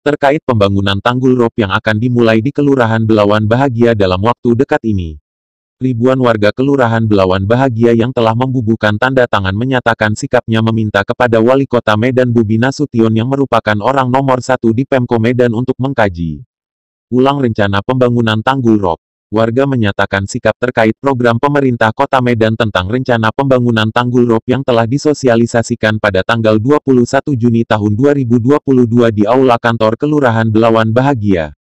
terkait pembangunan tanggul rob yang akan dimulai di Kelurahan Belawan Bahagia dalam waktu dekat ini. Ribuan warga Kelurahan Belawan Bahagia yang telah membubuhkan tanda tangan menyatakan sikapnya meminta kepada Wali Kota Medan Bobi Nasution yang merupakan orang nomor 1 di Pemko Medan untuk mengkaji ulang rencana pembangunan tanggul rob. Warga menyatakan sikap terkait program pemerintah Kota Medan tentang rencana pembangunan tanggul rob yang telah disosialisasikan pada tanggal 21 Juni tahun 2022 di Aula Kantor Kelurahan Belawan Bahagia.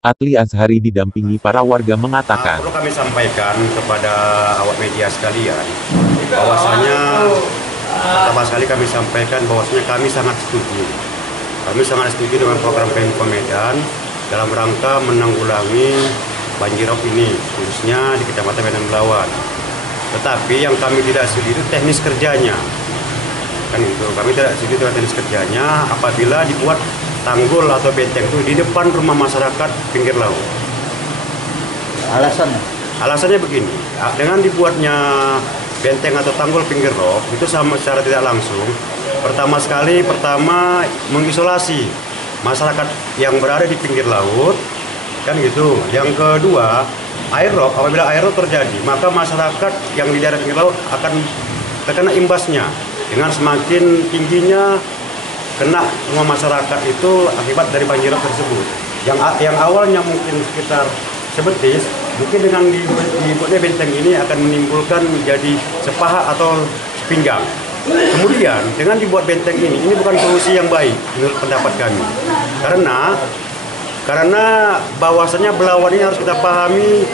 Atli Azhari didampingi para warga mengatakan, perlu kami sampaikan kepada awak media sekalian, bahwasanya pertama sekali kami sampaikan bahwasanya kami sangat setuju. Kami sangat setuju dengan program Pemko Medan dalam rangka menanggulangi banjirop ini, khususnya di Kecamatan Medan Belawan. Tetapi yang kami tidak setuju itu teknis kerjanya. Kan itu, kami tidak setuju dengan teknis kerjanya apabila dibuat tanggul atau benteng itu di depan rumah masyarakat pinggir laut. Alasannya? Alasannya begini, dengan dibuatnya benteng atau tanggul pinggir rob itu sama secara tidak langsung. Pertama mengisolasi masyarakat yang berada di pinggir laut, kan gitu. Yang kedua, apabila air rob terjadi, maka masyarakat yang di daerah pinggir laut akan terkena imbasnya dengan semakin tingginya kena semua masyarakat itu akibat dari banjir rob tersebut. Yang awalnya mungkin sekitar sebetis, mungkin dengan dibuatnya benteng ini akan menimbulkan menjadi sepaha atau sepinggang. Kemudian dengan dibuat benteng ini bukan solusi yang baik menurut pendapat kami. Karena bahwasanya Belawan ini harus kita pahami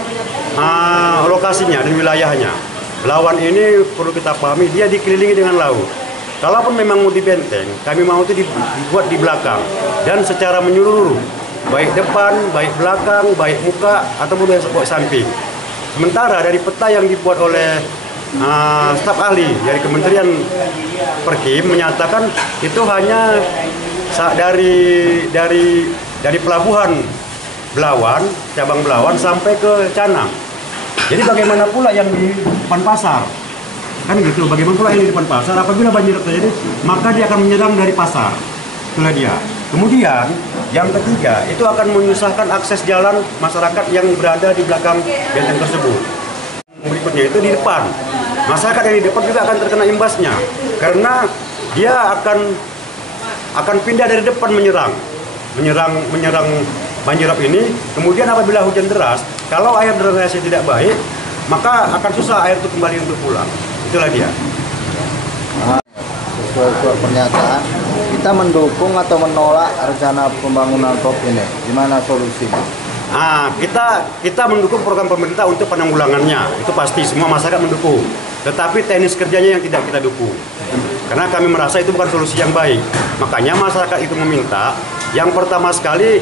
lokasinya dan wilayahnya. Belawan ini perlu kita pahami dia dikelilingi dengan laut. Kalaupun memang mau dibenteng, kami mau itu dibuat di belakang dan secara menyeluruh, baik depan, baik belakang, baik muka ataupun baik samping. Sementara dari peta yang dibuat oleh staf ahli dari Kementerian Perkim menyatakan itu hanya dari pelabuhan Belawan, cabang Belawan sampai ke Canang. Jadi bagaimana pula yang di depan pasar? Kan gitu, bagaimana pula yang di depan pasar? Apabila banjir terjadi, maka dia akan menyerang dari pasar. Itulah dia. Kemudian, yang ketiga, itu akan menyusahkan akses jalan masyarakat yang berada di belakang benteng tersebut. Berikutnya itu di depan. Masyarakat yang di depan juga akan terkena imbasnya. Karena dia akan pindah dari depan menyerang banjir rob ini. Kemudian apabila hujan deras, kalau air drainase tidak baik, maka akan susah air itu kembali untuk pulang. Itulah dia. Sesuai surat pernyataan, kita mendukung atau menolak rencana pembangunan rob ini. Gimana solusinya? Kita mendukung program pemerintah untuk penanggulangannya. Itu pasti semua masyarakat mendukung. Tetapi teknis kerjanya yang tidak kita dukung. Karena kami merasa itu bukan solusi yang baik. Makanya masyarakat itu meminta, yang pertama sekali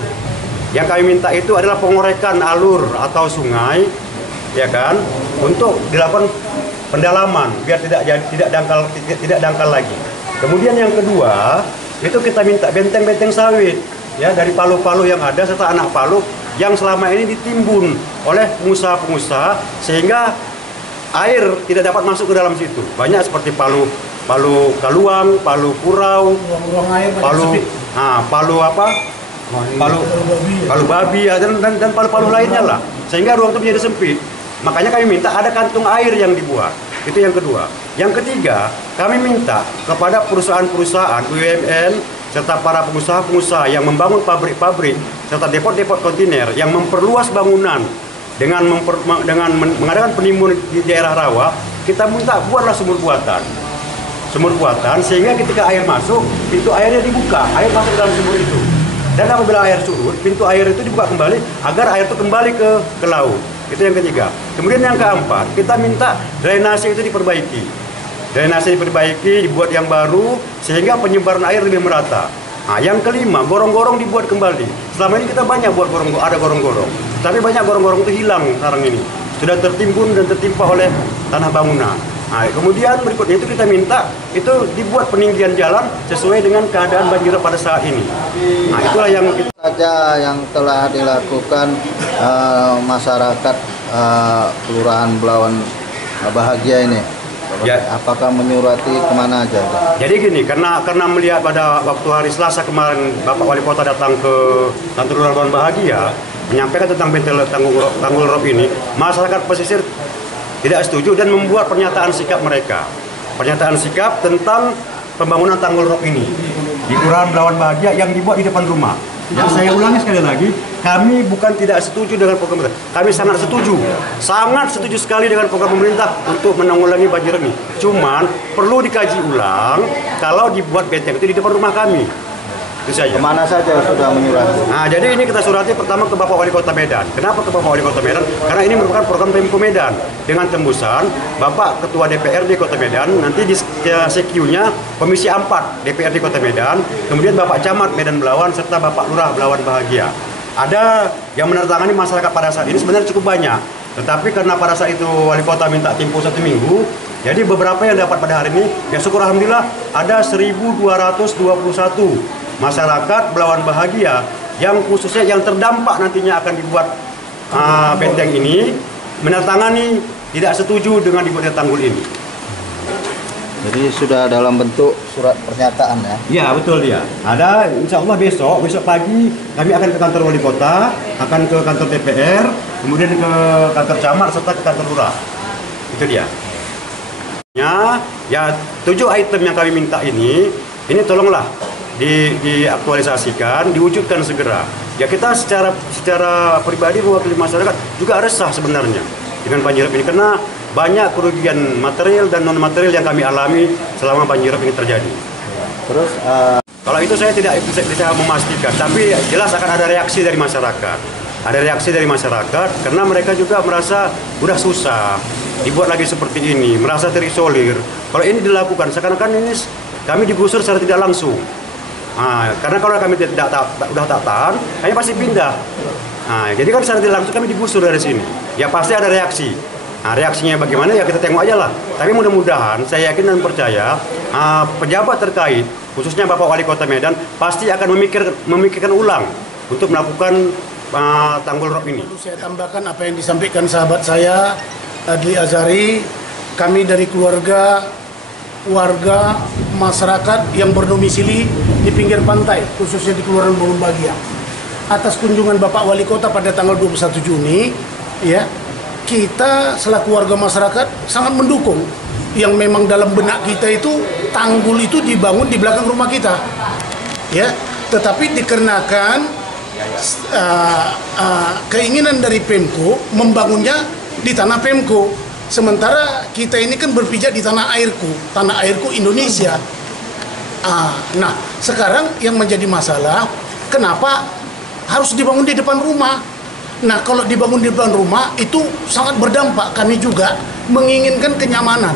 yang kami minta itu adalah pengorekan alur atau sungai, ya kan, untuk dilakukan pendalaman biar tidak dangkal lagi. Kemudian yang kedua, itu kita minta benteng-benteng sawit ya dari palu-palu yang ada serta anak palu yang selama ini ditimbun oleh pengusaha-pengusaha sehingga air tidak dapat masuk ke dalam situ. Banyak seperti palu kaluang, palu kurau, palu babi dan palu-palu lainnya lah. Sehingga ruang itu menjadi sempit. Makanya kami minta ada kantung air yang dibuat. Itu yang kedua. Yang ketiga, kami minta kepada perusahaan-perusahaan BUMN serta para pengusaha-pengusaha yang membangun pabrik-pabrik serta depot-depot kontainer yang memperluas bangunan dengan mengadakan penimbun di daerah rawa, kita minta buatlah sumur buatan sehingga ketika air masuk, pintu airnya dibuka, air masuk ke dalam sumur itu. Dan apabila air surut, pintu air itu dibuka kembali agar air itu kembali ke laut. Itu yang ketiga. Kemudian yang keempat, kita minta drainase itu diperbaiki. Drainase diperbaiki, dibuat yang baru sehingga penyebaran air lebih merata. Yang kelima, gorong-gorong dibuat kembali. Selama ini kita banyak buat ada gorong-gorong. Tapi banyak gorong-gorong itu hilang sekarang ini. Sudah tertimbun dan tertimpa oleh tanah bangunan. Kemudian berikutnya itu kita minta itu dibuat peninggian jalan sesuai dengan keadaan banjir pada saat ini. Itulah yang saja yang telah dilakukan masyarakat Kelurahan Belawan Bahagia ini. Ya. Apakah menyurati kemana aja? Jadi gini, karena melihat pada waktu hari Selasa kemarin Bapak Wali Kota datang ke kantor Kelurahan Bahagia menyampaikan tentang benteng tanggul rob ini, masyarakat pesisir tidak setuju dan membuat pernyataan sikap mereka. Pernyataan sikap tentang pembangunan tanggul rob ini di Kelurahan Belawan Bahagia yang dibuat di depan rumah. Yang saya ulangi sekali lagi, kami bukan tidak setuju dengan program pemerintah. Kami sangat setuju sekali dengan program pemerintah untuk menanggulangi banjir ini. Cuman perlu dikaji ulang kalau dibuat benteng itu di depan rumah kami. Itu saja. Kemana saja sudah menyurati? Nah, jadi ini kita surati pertama ke Bapak Wali Kota Medan. Kenapa ke Bapak Wali Kota Medan? Karena ini merupakan program Pemko Medan dengan tembusan Bapak Ketua DPRD Kota Medan, nanti di CQ-nya Komisi 4 DPRD Kota Medan, kemudian Bapak Camat Medan Belawan serta Bapak Lurah Belawan Bahagia. Ada yang menandatangani masyarakat pada saat ini sebenarnya cukup banyak. Tetapi karena pada saat itu Wali Kota minta tempo 1 minggu, jadi beberapa yang dapat pada hari ini, ya syukur alhamdulillah ada 1.221 masyarakat Belawan Bahagia yang khususnya yang terdampak nantinya akan dibuat benteng ini menandatangani tidak setuju dengan dibuatnya tanggul ini. Jadi sudah dalam bentuk surat pernyataan ya? Ya betul dia. Ada insya Allah besok pagi kami akan ke kantor Wali Kota, akan ke kantor DPR, kemudian ke kantor Camat serta ke kantor Lurah. Itu dia. Ya 7 item yang kami minta ini tolonglah diaktualisasikan, diwujudkan segera. Ya kita secara pribadi mewakili masyarakat juga resah sebenarnya dengan banjirop ini karena banyak kerugian material dan non material yang kami alami selama banjirop ini terjadi. Terus kalau itu saya tidak bisa memastikan, tapi jelas akan ada reaksi dari masyarakat. Ada reaksi dari masyarakat karena mereka juga merasa udah susah dibuat lagi seperti ini, merasa terisolir. Kalau ini dilakukan seakan-akan ini kami digusur secara tidak langsung. Karena kalau kami udah tak tahan, kami pasti pindah. Jadi kan secara tidak langsung kami digusur dari sini. Ya pasti ada reaksi. Reaksinya bagaimana ya kita tengok aja lah. Tapi mudah-mudahan saya yakin dan percaya pejabat terkait, khususnya Bapak Wali Kota Medan, pasti akan memikirkan ulang untuk melakukan tanggul rob ini. Saya tambahkan apa yang disampaikan sahabat saya, Adli Azhari, kami dari warga masyarakat yang berdomisili di pinggir pantai, khususnya di Kelurahan Belawan Bahagia. Atas kunjungan Bapak Wali Kota pada tanggal 21 Juni, ya, kita selaku warga masyarakat sangat mendukung yang memang dalam benak kita itu tanggul itu dibangun di belakang rumah kita. Ya, tetapi dikarenakan keinginan dari Pemko membangunnya di tanah Pemko. Sementara kita ini kan berpijak di tanah airku Indonesia. Nah, sekarang yang menjadi masalah, kenapa harus dibangun di depan rumah? Nah, kalau dibangun di depan rumah itu sangat berdampak. Kami juga menginginkan kenyamanan,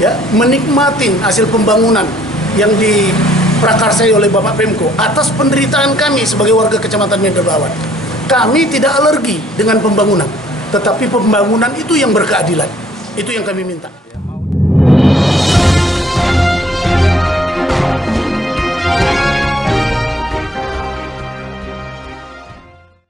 ya, menikmati hasil pembangunan yang diprakarsai oleh Bapak Pemko atas penderitaan kami sebagai warga Kecamatan Medan Belawan. Kami tidak alergi dengan pembangunan, tetapi pembangunan itu yang berkeadilan. Itu yang kami minta.